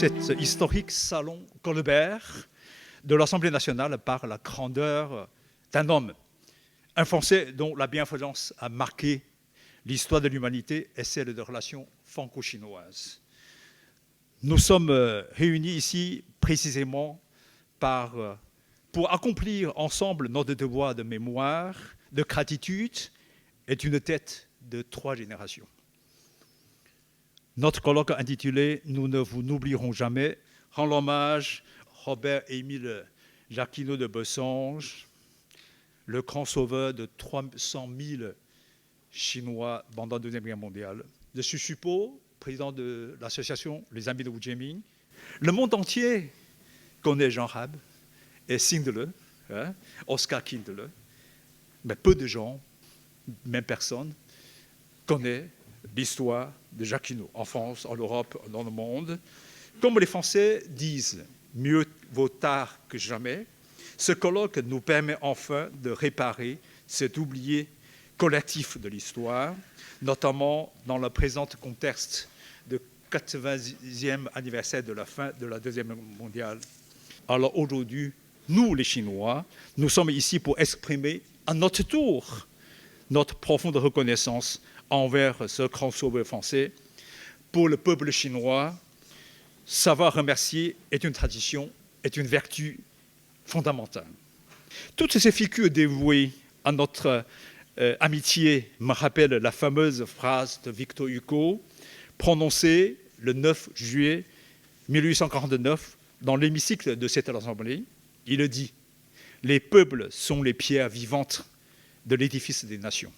cet historique salon Colbert de l'Assemblée nationale par la grandeur d'un homme, un Français dont la bienfaisance a marqué l'histoire de l'humanité et celle de relations franco-chinoises. Nous sommes réunis ici précisément pour accomplir ensemble notre devoir de mémoire, de gratitude et d'une tête de 3 générations. Notre colloque intitulé « Nous ne vous n'oublierons jamais » rend l'hommage Robert-Émile Jacquinot de Bessange, le grand sauveur de 300 000 Chinois pendant la Deuxième Guerre mondiale, de Xu Po, président de l'association Les Amis de Wu Jiaming. Le monde entier connaît Jean Rab et Kindle, Oscar Kindle, mais peu de gens, même personne, connaît l'histoire de Jacquinot en France, en Europe, dans le monde. Comme les Français disent, mieux vaut tard que jamais, ce colloque nous permet enfin de réparer cet oublié collectif de l'histoire, notamment dans le présent contexte de 80e anniversaire de la fin de la Deuxième Guerre mondiale. Alors aujourd'hui, nous les Chinois, nous sommes ici pour exprimer à notre tour notre profonde reconnaissance envers ce grand sauveur français. Pour le peuple chinois, savoir remercier est une tradition, est une vertu fondamentale. Toutes ces figures dévouées à notre amitié me rappellent la fameuse phrase de Victor Hugo, prononcée le 9 juillet 1849 dans l'hémicycle de cette assemblée. Il dit « Les peuples sont les pierres vivantes de l'édifice des nations ».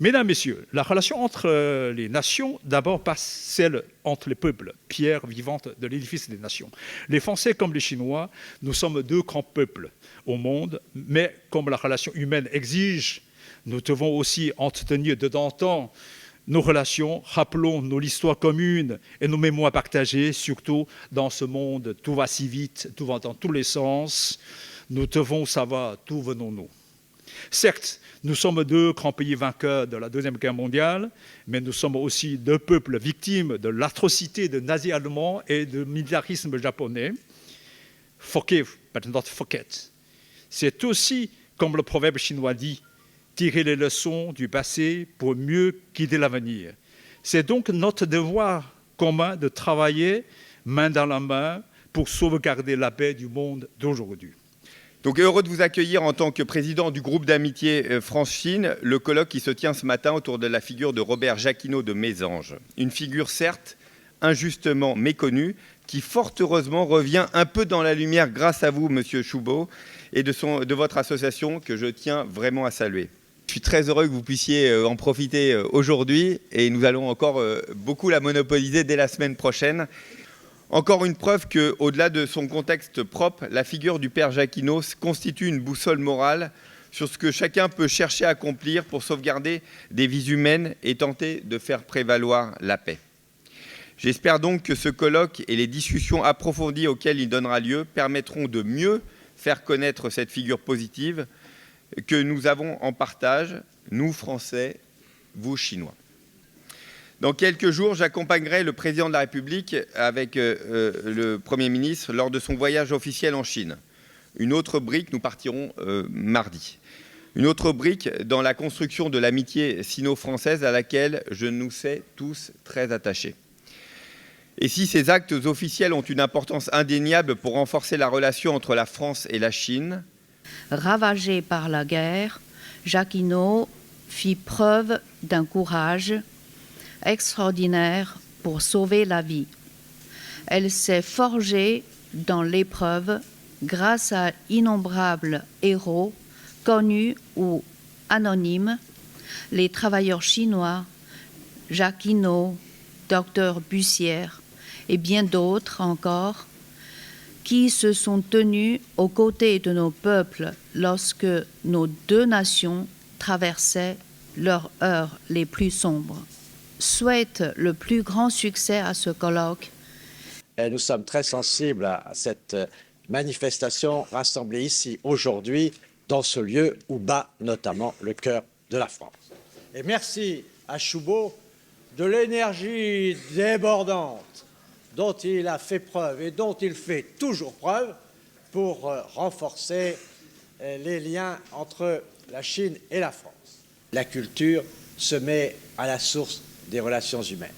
Mesdames, Messieurs, la relation entre les nations, d'abord passe celle entre les peuples, pierres vivantes de l'édifice des nations. Les Français comme les Chinois, nous sommes 2 grands peuples au monde, mais comme la relation humaine exige, nous devons aussi entretenir de temps en temps nos relations, rappelons nos histoires communes et nos mémoires partagées, surtout dans ce monde, tout va si vite, tout va dans tous les sens, nous devons savoir d'où venons-nous. Certes, nous sommes 2 grands pays vainqueurs de la Deuxième Guerre mondiale, mais nous sommes aussi 2 peuples victimes de l'atrocité de nazis allemands et du militarisme japonais. Forgive, but not forget. C'est aussi, comme le proverbe chinois dit, tirer les leçons du passé pour mieux guider l'avenir. C'est donc notre devoir commun de travailler main dans la main pour sauvegarder la paix du monde d'aujourd'hui. Donc heureux de vous accueillir en tant que président du groupe d'amitié France-Chine, le colloque qui se tient ce matin autour de la figure de Robert Jacquinot de Mésange. Une figure certes injustement méconnue, qui fort heureusement revient un peu dans la lumière grâce à vous, Monsieur Xu Po, et de votre association que je tiens vraiment à saluer. Je suis très heureux que vous puissiez en profiter aujourd'hui et nous allons encore beaucoup la monopoliser dès la semaine prochaine. Encore une preuve qu'au-delà de son contexte propre, la figure du père Jacquinot constitue une boussole morale sur ce que chacun peut chercher à accomplir pour sauvegarder des vies humaines et tenter de faire prévaloir la paix. J'espère donc que ce colloque et les discussions approfondies auxquelles il donnera lieu permettront de mieux faire connaître cette figure positive que nous avons en partage, nous Français, vous Chinois. Dans quelques jours, j'accompagnerai le président de la République avec le Premier ministre lors de son voyage officiel en Chine. Une autre brique, nous partirons mardi. Une autre brique dans la construction de l'amitié sino-française à laquelle je nous sais tous très attachés. Et si ces actes officiels ont une importance indéniable pour renforcer la relation entre la France et la Chine, ravagé par la guerre, Jacquinot fit preuve d'un courage extraordinaire pour sauver la vie. Elle s'est forgée dans l'épreuve grâce à innombrables héros, connus ou anonymes, les travailleurs chinois, Jacquinot, Dr Bussière et bien d'autres encore, qui se sont tenus aux côtés de nos peuples lorsque nos 2 nations traversaient leurs heures les plus sombres. Souhaite le plus grand succès à ce colloque. Nous sommes très sensibles à cette manifestation rassemblée ici aujourd'hui, dans ce lieu où bat notamment le cœur de la France. Et merci à Xu Po de l'énergie débordante dont il a fait preuve et dont il fait toujours preuve pour renforcer les liens entre la Chine et la France. La culture se met à la source des relations humaines.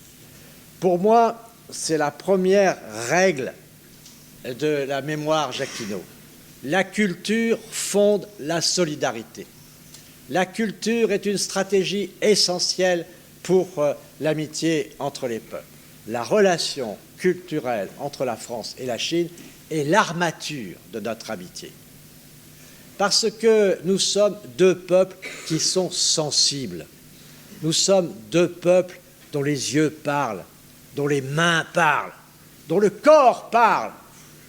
Pour moi, c'est la première règle de la mémoire Jacquinot. La culture fonde la solidarité. La culture est une stratégie essentielle pour l'amitié entre les peuples. La relation culturelle entre la France et la Chine est l'armature de notre amitié. Parce que nous sommes deux peuples qui sont sensibles. Nous sommes deux peuples dont les yeux parlent, dont les mains parlent, dont le corps parle.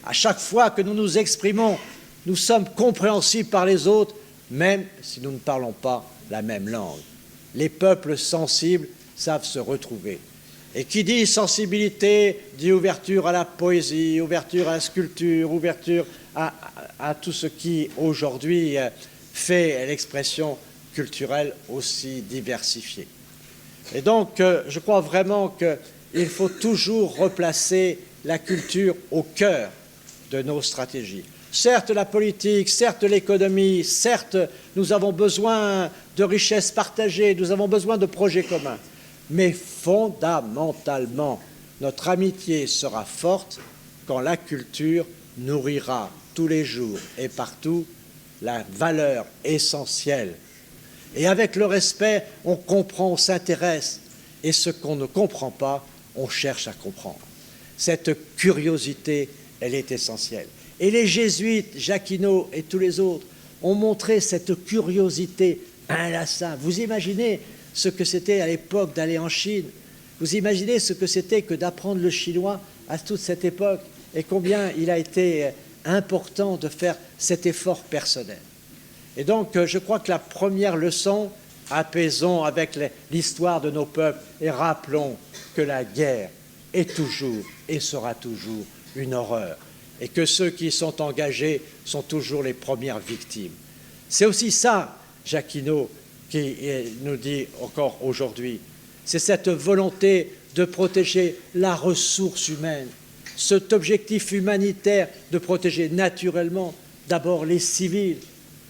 À chaque fois que nous nous exprimons, nous sommes compréhensibles par les autres, même si nous ne parlons pas la même langue. Les peuples sensibles savent se retrouver. Et qui dit sensibilité dit ouverture à la poésie, ouverture à la sculpture, ouverture à tout ce qui aujourd'hui fait l'expression culturelle aussi diversifiée. Et donc, je crois vraiment qu'il faut toujours replacer la culture au cœur de nos stratégies. Certes, la politique, certes, l'économie, certes, nous avons besoin de richesses partagées, nous avons besoin de projets communs. Mais fondamentalement, notre amitié sera forte quand la culture nourrira tous les jours et partout la valeur essentielle. Et avec le respect, on comprend, on s'intéresse. Et ce qu'on ne comprend pas, on cherche à comprendre. Cette curiosité, elle est essentielle. Et les jésuites, Jacquinot et tous les autres, ont montré cette curiosité inlassable. Vous imaginez ce que c'était à l'époque d'aller en Chine. Vous imaginez ce que c'était que d'apprendre le chinois à toute cette époque et combien il a été important de faire cet effort personnel. Et donc, je crois que la première leçon, apaisons avec l'histoire de nos peuples et rappelons que la guerre est toujours et sera toujours une horreur et que ceux qui y sont engagés sont toujours les premières victimes. C'est aussi ça, Jacquinot, qui nous dit encore aujourd'hui. C'est cette volonté de protéger la ressource humaine, cet objectif humanitaire de protéger naturellement d'abord les civils,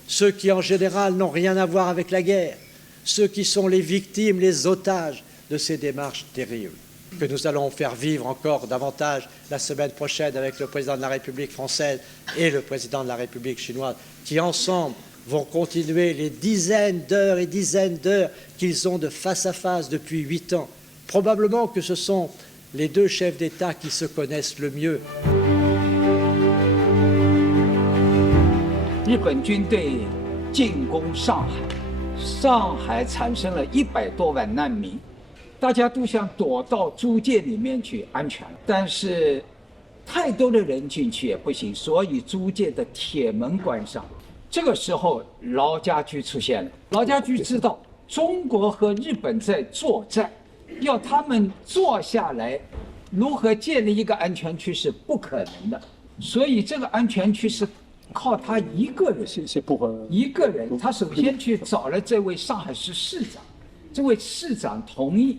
ceux qui en général n'ont rien à voir avec la guerre, ceux qui sont les victimes, les otages de ces démarches terribles, que nous allons faire vivre encore davantage la semaine prochaine avec le président de la République française et le président de la République chinoise, qui ensemble vont continuer les dizaines d'heures et dizaines d'heures qu'ils ont de face à face depuis 8 ans. Probablement que ce sont les deux chefs d'État qui se connaissent le mieux. 日本军队进攻上海，上海产生了100多万难民，大家都想躲到租界里面去安全，但是太多的人进去也不行，所以租界的铁门关上。这个时候，劳家驹出现了。劳家驹知道中国和日本在作战，要他们坐下来，如何建立一个安全区是不可能的。所以这个安全区是靠他一个人，一个人。他首先去找了这位上海市市长，这位市长同意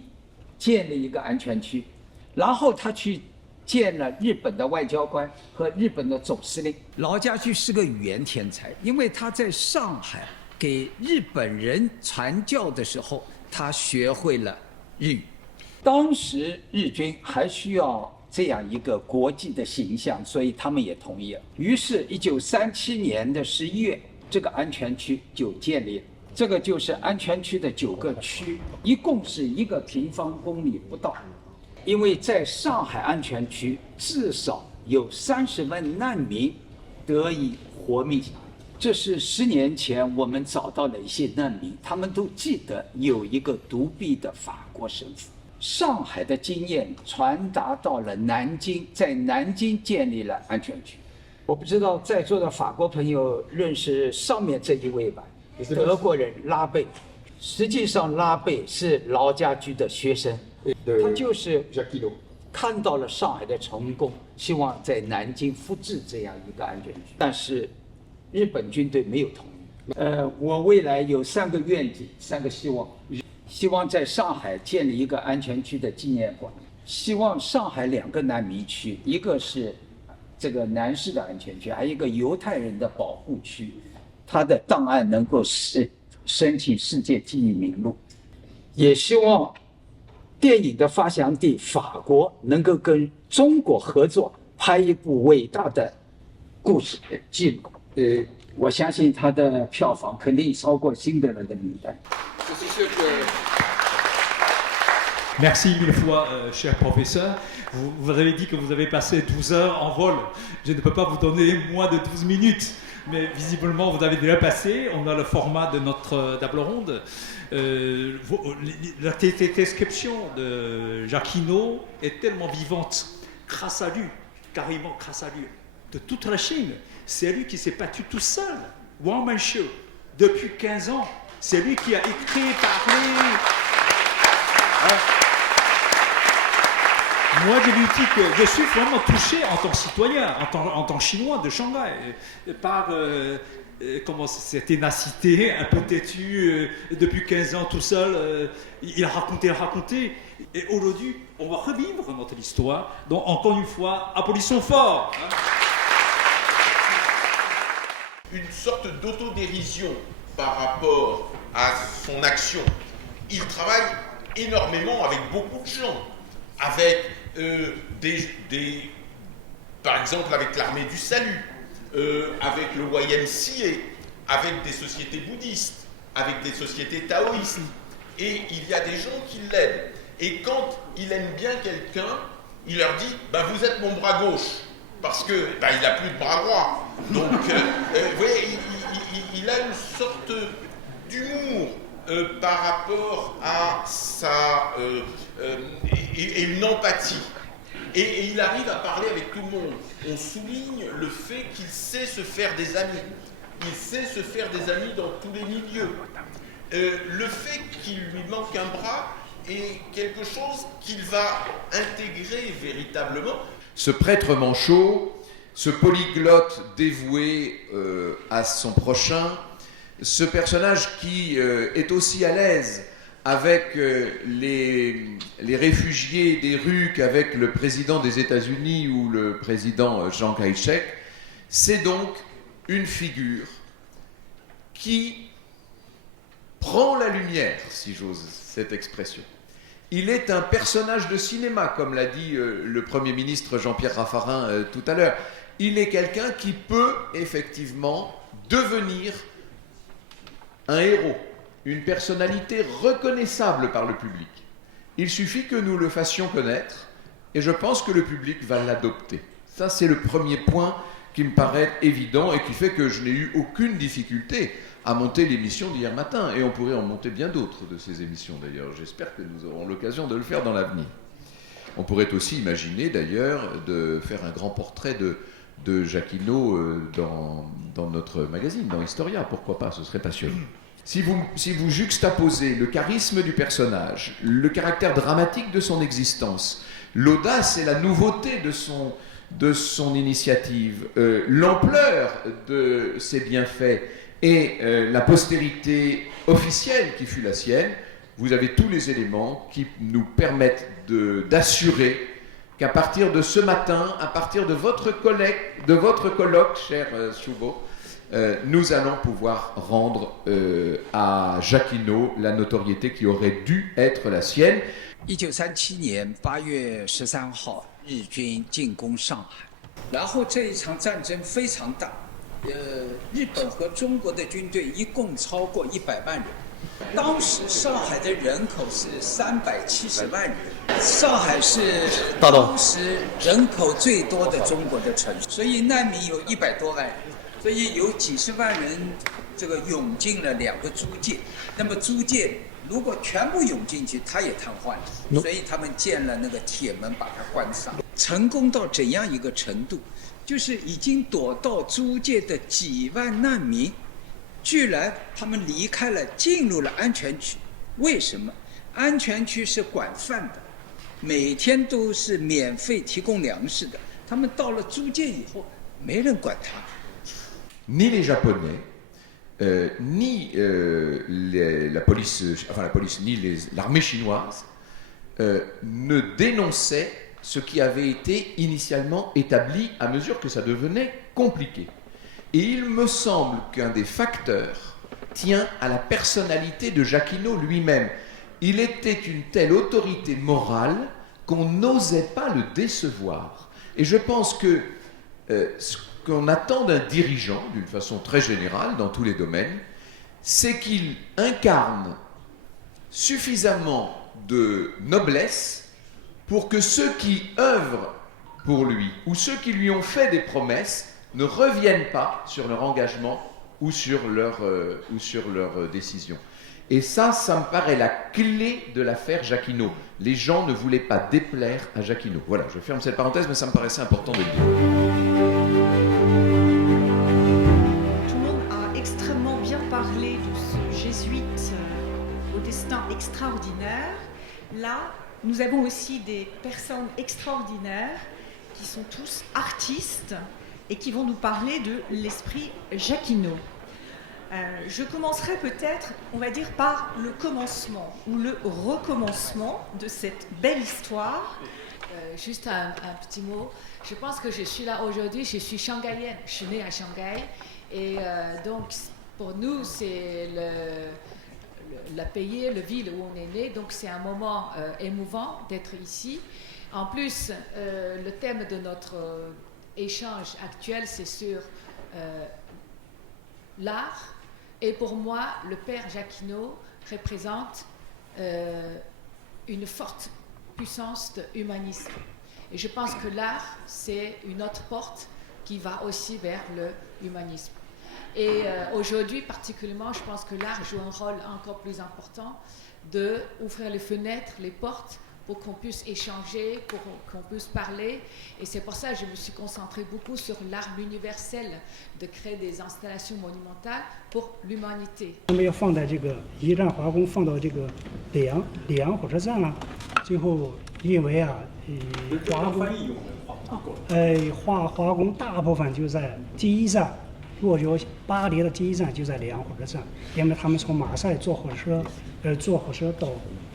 建立一个安全区，然后他去见了日本的外交官和日本的总司令。劳家驹是个语言天才，因为他在上海给日本人传教的时候，他学会了日语。当时日军还需要这样一个国际的形象，所以他们也同意了。于是1937年的11月，这个安全区就建立了。这个就是安全区的9个区，一共是1个平方公里不到。因为在上海安全区至少有30万难民得以活命下来。这是10年前我们找到的一些难民，他们都记得有一个独臂的法国神父。上海的经验传达到了南京，在南京建立了安全区。我不知道在座的法国朋友认识上面这一位吧？德国人拉贝。实际上拉贝是劳家驹的学生，他就是看到了上海的成功，希望在南京复制这样一个安全区，但是日本军队没有同意。我未来有3个愿景，3个希望。希望在上海建立一个安全区的纪念馆，希望上海2个难民区，一个是这个南市的安全区，还有一个犹太人的保护区，它的档案能够申请世界记忆名录。也希望电影的发祥地法国能够跟中国合作，拍一部伟大的故事记录。我相信它的票房肯定超过《辛德勒的名单》。Merci mille fois, cher professeur. Vous avez dit que vous avez passé 12 heures en vol. Je ne peux pas vous donner moins de 12 minutes. Mais visiblement, vous avez déjà passé. On a le format de notre table ronde. La description de Jacquinot est tellement vivante. Grâce à lui, carrément grâce à lui, de toute la Chine. C'est lui qui s'est battu tout seul. Wang Manchu, depuis 15 ans. C'est lui qui a écrit, parlé. Moi, je lui dis que je suis vraiment touché en tant que citoyen, en tant que chinois de Shanghai, par cette ténacité un peu têtue, depuis 15 ans tout seul. Il a raconté. Et aujourd'hui, on va revivre notre histoire. Donc, encore une fois, applaudissons fort. Une sorte d'autodérision par rapport à son action. Il travaille énormément avec beaucoup de gens, avec par exemple avec l'armée du salut, avec le YMCA, avec des sociétés bouddhistes, avec des sociétés taoïstes. Et il y a des gens qui l'aident. Et quand il aime bien quelqu'un, il leur dit vous êtes mon bras gauche, parce que il n'a plus de bras droit. Donc, vous voyez, il a une sorte d'humour par rapport à sa et une empathie. Et il arrive à parler avec tout le monde. On souligne le fait qu'il sait se faire des amis. Il sait se faire des amis dans tous les milieux. Le fait qu'il lui manque un bras est quelque chose qu'il va intégrer véritablement. Ce prêtre manchot, ce polyglotte dévoué à son prochain, ce personnage qui est aussi à l'aise avec les réfugiés des rues qu'avec le président des États-Unis ou le président Chiang Kai-shek, c'est donc une figure qui prend la lumière, si j'ose cette expression. Il est un personnage de cinéma, comme l'a dit le Premier ministre Jean-Pierre Raffarin tout à l'heure. Il est quelqu'un qui peut effectivement devenir un héros, une personnalité reconnaissable par le public. Il suffit que nous le fassions connaître et je pense que le public va l'adopter. Ça, c'est le premier point qui me paraît évident et qui fait que je n'ai eu aucune difficulté à monter l'émission d'hier matin. Et on pourrait en monter bien d'autres de ces émissions d'ailleurs. J'espère que nous aurons l'occasion de le faire dans l'avenir. On pourrait aussi imaginer d'ailleurs de faire un grand portrait de Jacquinot dans notre magazine, dans Historia. Pourquoi pas, ce serait passionnant. Si vous juxtaposez le charisme du personnage, le caractère dramatique de son existence, l'audace et la nouveauté de son initiative, l'ampleur de ses bienfaits et la postérité officielle qui fut la sienne, vous avez tous les éléments qui nous permettent d'assurer qu'à partir de ce matin, à partir de votre colloque, cher Choubo, nous allons pouvoir rendre à Jacquinot la notoriété qui aurait dû être la sienne. 1937年8月13号，日军进攻上海，然后这一场战争非常大，日本和中国的军队一共超过100万人。当时上海的人口是370万人，上海是当时人口最多的中国的城市，所以难民有100多万人。 所以有几十万人这个涌进了2个租界，那么租界如果全部涌进去，它也瘫痪了，所以他们建了那个铁门把它关上。成功到怎样一个程度，就是已经躲到租界的几万难民，居然他们离开了，进入了安全区。为什么？安全区是管饭的，每天都是免费提供粮食的。他们到了租界以后，没人管他。 Ni les Japonais, ni la police, ni l'armée chinoise ne dénonçait ce qui avait été initialement établi à mesure que ça devenait compliqué. Et il me semble qu'un des facteurs tient à la personnalité de Jacquinot lui-même. Il était une telle autorité morale qu'on n'osait pas le décevoir. Et je pense que ce qu'on attend d'un dirigeant, d'une façon très générale, dans tous les domaines, c'est qu'il incarne suffisamment de noblesse pour que ceux qui œuvrent pour lui ou ceux qui lui ont fait des promesses ne reviennent pas sur leur engagement ou sur leur décision. Et ça me paraît la clé de l'affaire Jacquinot. Les gens ne voulaient pas déplaire à Jacquinot. Voilà, je ferme cette parenthèse, mais ça me paraissait important de le dire. Tout le monde a extrêmement bien parlé de ce jésuite au destin extraordinaire. Là, nous avons aussi des personnes extraordinaires qui sont tous artistes et qui vont nous parler de l'esprit Jacquinot. Je commencerai peut-être, on va dire, par le commencement ou le recommencement de cette belle histoire. Juste un petit mot. Je pense que je suis là aujourd'hui, je suis shanghaïenne, je suis née à Shanghai. Et donc, pour nous, c'est le pays, la ville où on est né. Donc, c'est un moment émouvant d'être ici. En plus, le thème de notre échange actuel, c'est sur l'art. Et pour moi, le père Jacquinot représente une forte puissance de humanisme. Et je pense que l'art, c'est une autre porte qui va aussi vers l'humanisme. Et aujourd'hui, particulièrement, je pense que l'art joue un rôle encore plus important d'ouvrir les fenêtres, les portes, pour qu'on puisse échanger, pour qu'on puisse parler. Et c'est pour ça que je me suis concentrée beaucoup sur l'art universel, de créer des installations monumentales pour l'humanité. 我们要放在这个一战华工放到这个里昂火车站了，最后因为华工大部分就在第一站，落脚巴黎的第一站就在里昂火车站，因为他们从马赛坐火车到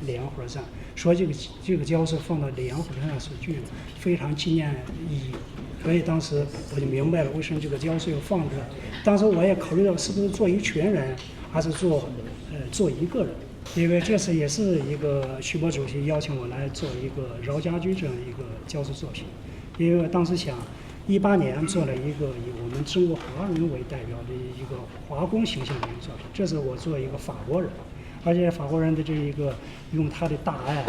里昂火车站。 说这个雕塑放到里昂火车上是具有非常纪念意义，所以当时我就明白了为什么这个雕塑要放这。当时我也考虑到是不是做一群人，还是做一个人，因为这次也是一个徐波主席邀请我来做一个饶家驹这样一个雕塑作品，因为我当时想，18年做了一个以我们中国华人为代表的一个华工形象的一个作品，这是我作为一个法国人。 而且法国人的这一个用他的大爱，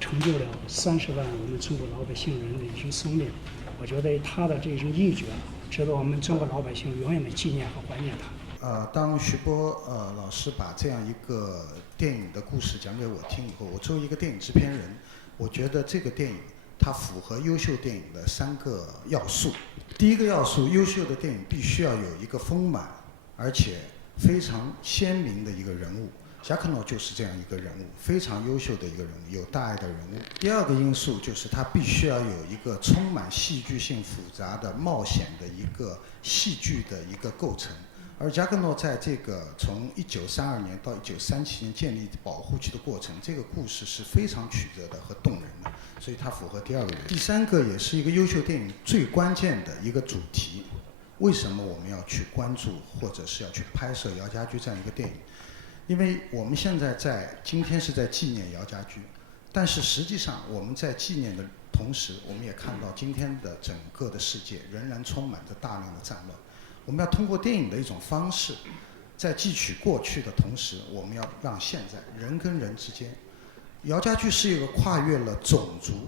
成就了30万我们中国老百姓人的一种生命。我觉得他的这种义举，值得我们中国老百姓永远的纪念和怀念他。当徐波老师把这样一个电影的故事讲给我听以后，我作为一个电影制片人，我觉得这个电影它符合优秀电影的3个要素。第一个要素，优秀的电影必须要有一个丰满而且非常鲜明的一个人物。 Jacquinot 就是这样一个人物，非常优秀的一个人物，有大爱的人物。第二个因素就是他必须要有一个充满戏剧性、复杂的冒险的一个戏剧的一个构成。而 Jacquinot 在这个从1932年到1937年建立保护区的过程，这个故事是非常曲折的和动人的，所以它符合第二个原因。第三个也是一个优秀电影最关键的一个主题，为什么我们要去关注或者是要去拍摄姚家驹这样一个电影？ 因为我们现在今天是在纪念姚家驹，但是实际上我们在纪念的同时，我们也看到今天的整个的世界仍然充满着大量的战乱。我们要通过电影的一种方式，在记取过去的同时，我们要让现在人跟人之间，姚家驹是一个跨越了种族，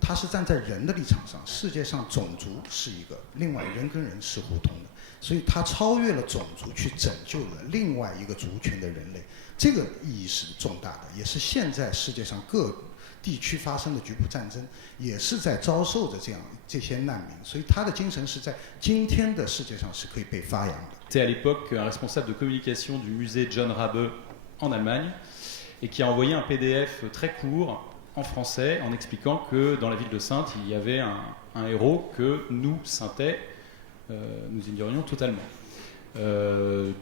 他是站在人的立场上，世界上种族是一个，另外人跟人是互通的。 所以，他超越了种族，去拯救了另外一个族群的人类，这个意义是重大的，也是现在世界上各地区发生的局部战争，也是在遭受着这些难民。所以，他的精神是在今天的世界上是可以被发扬的。C'est à l'époque un responsable de communication du musée John Rabe en Allemagne, et qui a envoyé un PDF très court en français en expliquant que dans la ville de Saintes, il y avait un héros que nous, Saintais, nous ignorions totalement.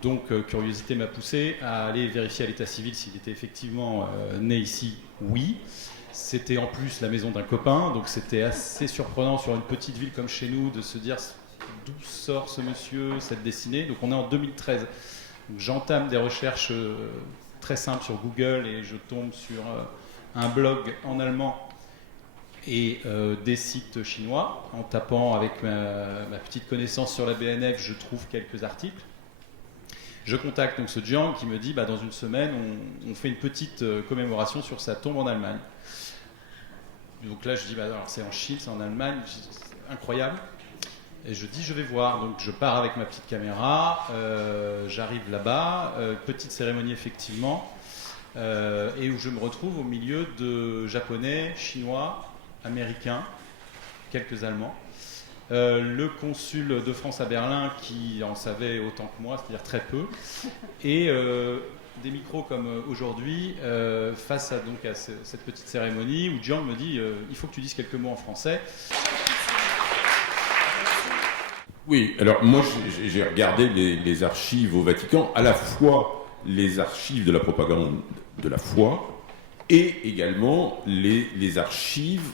Donc, curiosité m'a poussé à aller vérifier à l'état civil s'il était effectivement né ici. Oui. C'était en plus la maison d'un copain, donc c'était assez surprenant sur une petite ville comme chez nous de se dire d'où sort ce monsieur, cette dessinée. Donc on est en 2013. Donc j'entame des recherches très simples sur Google et je tombe sur un blog en allemand et des sites chinois. En tapant avec ma petite connaissance sur la BNF, je trouve quelques articles. Je contacte donc ce Jiang qui me dit dans une semaine, on fait une petite commémoration sur sa tombe en Allemagne. Donc là, je dis alors c'est en Chine, c'est en Allemagne, c'est incroyable. Et je dis je vais voir. Donc je pars avec ma petite caméra, j'arrive là-bas, petite cérémonie effectivement, et où je me retrouve au milieu de Japonais, Chinois, Américains, quelques Allemands. Le consul de France à Berlin qui en savait autant que moi, c'est-à-dire très peu, et des micros comme aujourd'hui face à cette petite cérémonie où Jiang me dit il faut que tu dises quelques mots en français. Oui, alors moi j'ai regardé les archives au Vatican, à la fois les archives de la propagande de la foi et également les archives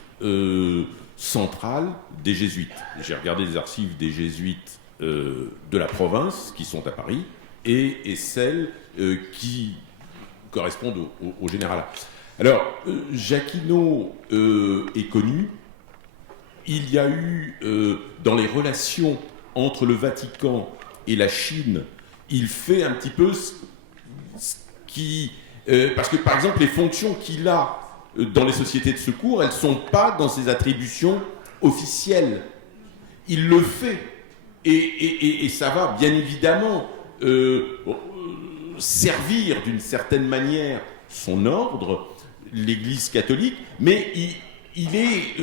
centrales des jésuites. J'ai regardé les archives des jésuites de la province qui sont à Paris et celles qui correspondent au général. Alors, Jacquinot est connu. Il y a eu, dans les relations entre le Vatican et la Chine, il fait un petit peu ce qui... parce que, par exemple, les fonctions qu'il a dans les sociétés de secours, elles ne sont pas dans ses attributions officielles. Il le fait. Et ça va, bien évidemment, servir d'une certaine manière son ordre, l'Église catholique, mais il est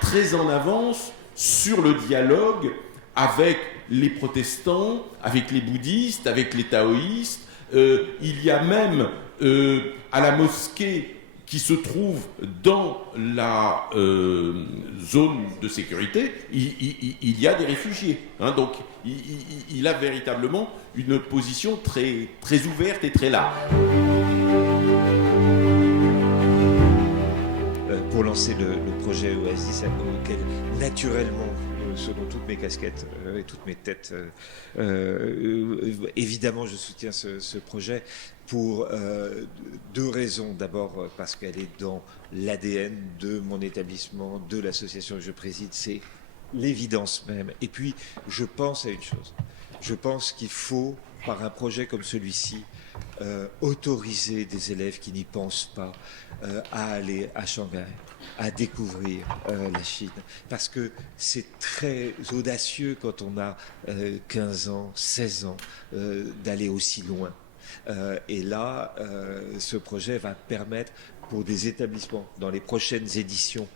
très en avance sur le dialogue avec les protestants, avec les bouddhistes, avec les taoïstes. Il y a même à la mosquée qui se trouve dans la zone de sécurité, il y a des réfugiés. Hein, donc il a véritablement une position très, très ouverte et très large. Pour lancer le projet Oasis, auquel naturellement, selon toutes mes casquettes et toutes mes têtes, évidemment je soutiens ce projet pour deux raisons. D'abord parce qu'elle est dans l'ADN de mon établissement, de l'association que je préside, c'est l'évidence même. Et puis je pense à une chose, je pense qu'il faut, par un projet comme celui-ci, autoriser des élèves qui n'y pensent pas à aller à Shanghai, à découvrir la Chine. Parce que c'est très audacieux quand on a 15 ans, 16 ans, d'aller aussi loin. Et là, ce projet va permettre pour des établissements, dans les prochaines éditions,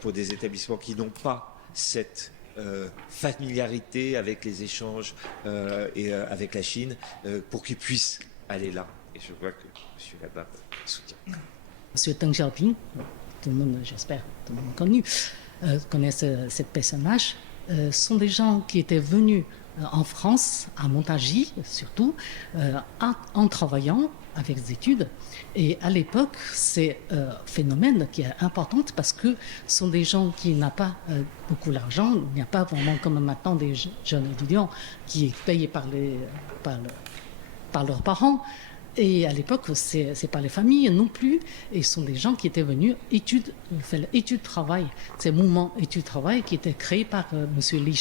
pour des établissements qui n'ont pas cette familiarité avec les échanges et avec la Chine, pour qu'ils puissent aller là. Et je vois que M. Ladin soutient. M. Deng Xiaoping, tout le monde, j'espère, tout le monde connu, connaît ce personnage, sont des gens qui étaient venus en France, à Montargis surtout, en travaillant avec des études. Et à l'époque, c'est un phénomène qui est important parce que ce sont des gens qui n'ont pas beaucoup d'argent. Il n'y a pas vraiment comme maintenant des jeunes étudiants qui est payé par leurs parents. Et à l'époque, c'est pas les familles non plus. Et ce sont des gens qui étaient venus faire l'étude-travail. C'est le mouvement étude-travail qui était créé par M. Li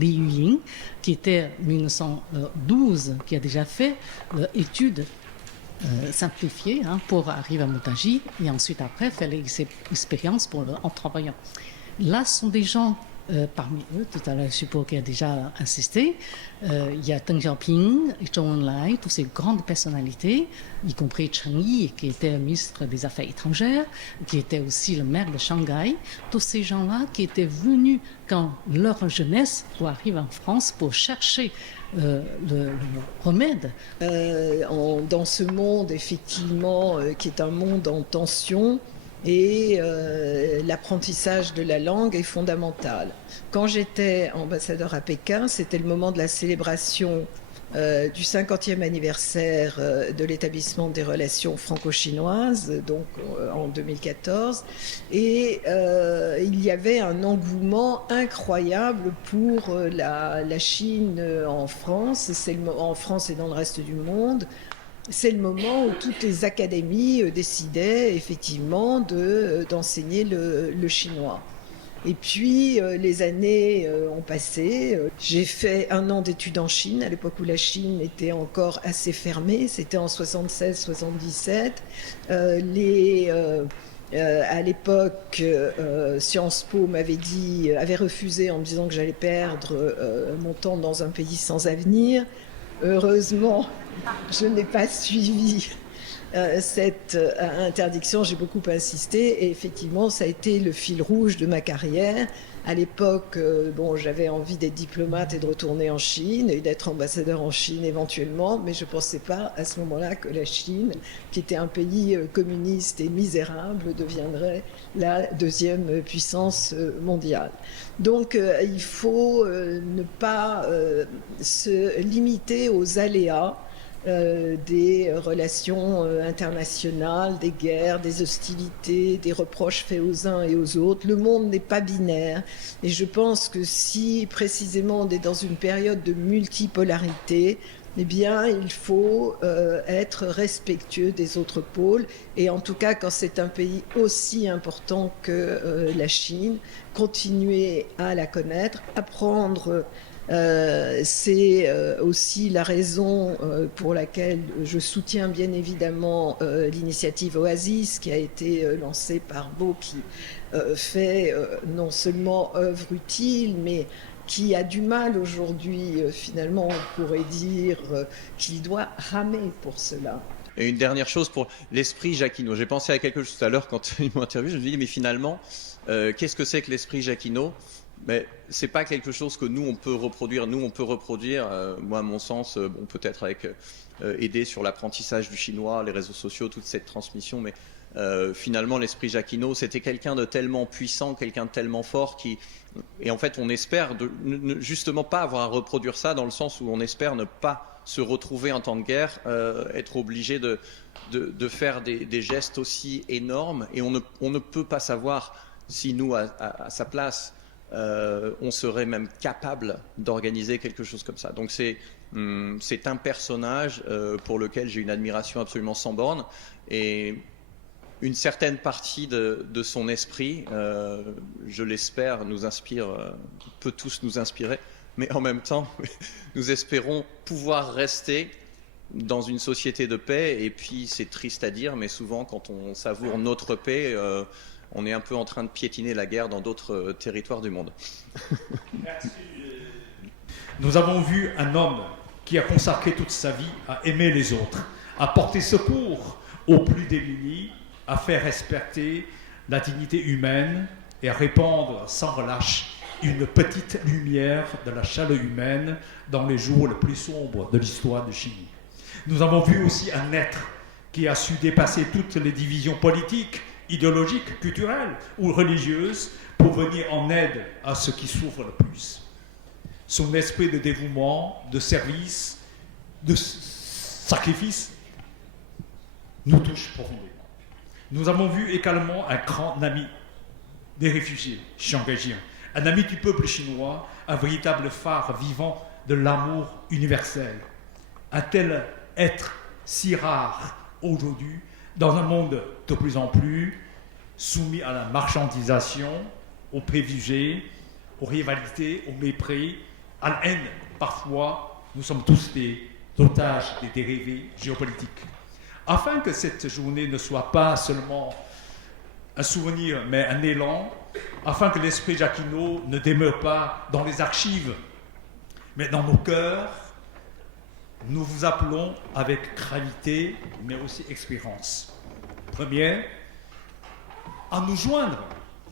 Yuying, qui était en 1912, qui a déjà fait l'étude simplifiée pour arriver à Montargis et ensuite après faire l'expérience en travaillant. Là, ce sont des gens... parmi eux, tout à l'heure, je suppose qu'il a déjà insisté, il y a Deng Xiaoping, Zhou Enlai, toutes ces grandes personnalités, y compris Chen Yi, qui était ministre des Affaires étrangères, qui était aussi le maire de Shanghai. Tous ces gens-là qui étaient venus quand leur jeunesse pour arriver en France pour chercher le remède. Dans ce monde, effectivement, qui est un monde en tension, et l'apprentissage de la langue est fondamental. Quand j'étais ambassadeur à Pékin, c'était le moment de la célébration du 50e anniversaire de l'établissement des relations franco-chinoises, donc en 2014. Et il y avait un engouement incroyable pour la Chine en France, en France et dans le reste du monde. C'est le moment où toutes les académies décidaient effectivement d'enseigner le chinois. Et puis, les années ont passé. J'ai fait 1 an d'études en Chine, à l'époque où la Chine était encore assez fermée. C'était en 76-77. À l'époque, Sciences Po avait refusé en me disant que j'allais perdre mon temps dans un pays sans avenir. Heureusement, je n'ai pas suivi cette interdiction, j'ai beaucoup insisté et effectivement ça a été le fil rouge de ma carrière. À l'époque, j'avais envie d'être diplomate et de retourner en Chine et d'être ambassadeur en Chine éventuellement, mais je ne pensais pas à ce moment-là que la Chine, qui était un pays communiste et misérable, deviendrait la 2e puissance mondiale. Donc il faut ne pas se limiter aux aléas des relations internationales, des guerres, des hostilités, des reproches faits aux uns et aux autres. Le monde n'est pas binaire et je pense que si précisément on est dans une période de multipolarité, eh bien il faut être respectueux des autres pôles et en tout cas quand c'est un pays aussi important que la Chine, continuer à la connaître, apprendre. C'est aussi la raison pour laquelle je soutiens bien évidemment l'initiative Oasis qui a été lancée par Beau, qui fait non seulement œuvre utile, mais qui a du mal aujourd'hui, finalement, on pourrait dire qu'il doit ramer pour cela. Et une dernière chose pour l'esprit Jacquinot. J'ai pensé à quelque chose tout à l'heure quand il m'a interviewé, je me suis dit, mais finalement, qu'est-ce que c'est que l'esprit Jacquinot ? Mais c'est pas quelque chose que nous on peut reproduire. Nous on peut reproduire, moi à mon sens, peut-être avec aider sur l'apprentissage du chinois, les réseaux sociaux, toute cette transmission. Mais finalement l'esprit Jacquinot, c'était quelqu'un de tellement puissant, quelqu'un de tellement fort et en fait on espère justement pas avoir à reproduire ça dans le sens où on espère ne pas se retrouver en temps de guerre, être obligé de faire des gestes aussi énormes et on ne peut pas savoir si nous à sa place on serait même capable d'organiser quelque chose comme ça. Donc c'est un personnage pour lequel j'ai une admiration absolument sans borne et une certaine partie de son esprit, je l'espère, peut tous nous inspirer, mais en même temps, nous espérons pouvoir rester dans une société de paix. Et puis c'est triste à dire, mais souvent quand on savoure notre paix, on est un peu en train de piétiner la guerre dans d'autres territoires du monde. Merci. Nous avons vu un homme qui a consacré toute sa vie à aimer les autres, à porter secours aux plus démunis, à faire respecter la dignité humaine et à répandre sans relâche une petite lumière de la chaleur humaine dans les jours les plus sombres de l'histoire de Chine. Nous avons vu aussi un être qui a su dépasser toutes les divisions politiques, idéologiques, culturelles ou religieuses pour venir en aide à ceux qui souffrent le plus. Son esprit de dévouement, de service, de sacrifice nous touche profondément. Nous avons vu également un grand ami des réfugiés, Chiang Kai-shek, un ami du peuple chinois, un véritable phare vivant de l'amour universel. Un tel être si rare aujourd'hui dans un monde de plus en plus soumis à la marchandisation, aux préjugés, aux rivalités, au mépris, à la haine. Parfois, nous sommes tous des otages des dérivés géopolitiques. Afin que cette journée ne soit pas seulement un souvenir, mais un élan, afin que l'esprit Jacquinot ne demeure pas dans les archives, mais dans nos cœurs, nous vous appelons avec gravité, mais aussi expérience. Première, à nous joindre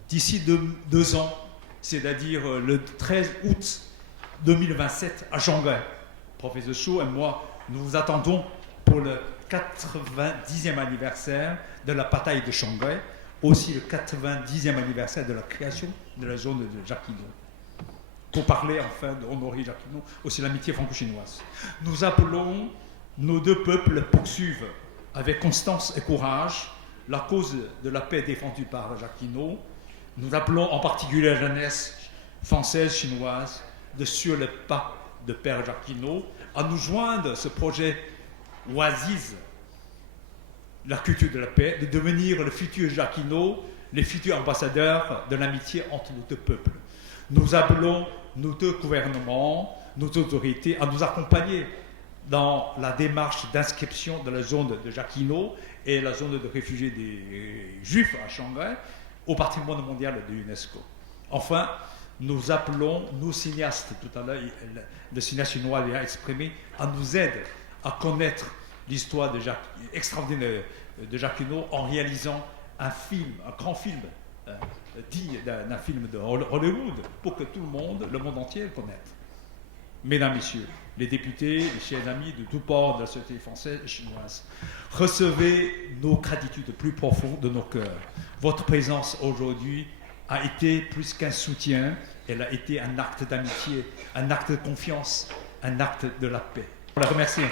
d'ici 2 ans, c'est-à-dire le 13 août 2027 à Shanghai. Professeur Chou et moi, nous vous attendons pour le 90e anniversaire de la bataille de Shanghai, aussi le 90e anniversaire de la création de la zone de Jacquinot. pour parler enfin d'Honoré Jacquinot, aussi l'amitié franco-chinoise. Nous appelons nos deux peuples poursuivre avec constance et courage la cause de la paix défendue par Jacquinot. Nous appelons en particulier la jeunesse française, chinoise, de suivre le pas de Père Jacquinot, à nous joindre ce projet oasis, la culture de la paix, de devenir le futur Jacquinot, les futurs ambassadeurs de l'amitié entre nos deux peuples. Nous appelons nos deux gouvernements, nos autorités à nous accompagner dans la démarche d'inscription de la zone de Jacquinot et la zone de réfugiés des Juifs à Shanghai au patrimoine mondial de l'UNESCO. Enfin, nous appelons nos cinéastes, tout à l'heure, le cinéaste chinois a exprimé, à nous aider à connaître l'histoire extraordinaire de Jacquinot en réalisant un film, un grand film, digne d'un film de Hollywood, pour que tout le monde entier le connaisse. Mesdames, Messieurs, les députés, les chers amis de tous bords de la société française et chinoise, recevez nos gratitudes plus profondes de nos cœurs. Votre présence aujourd'hui a été plus qu'un soutien, elle a été un acte d'amitié, un acte de confiance, un acte de la paix. On la remercie.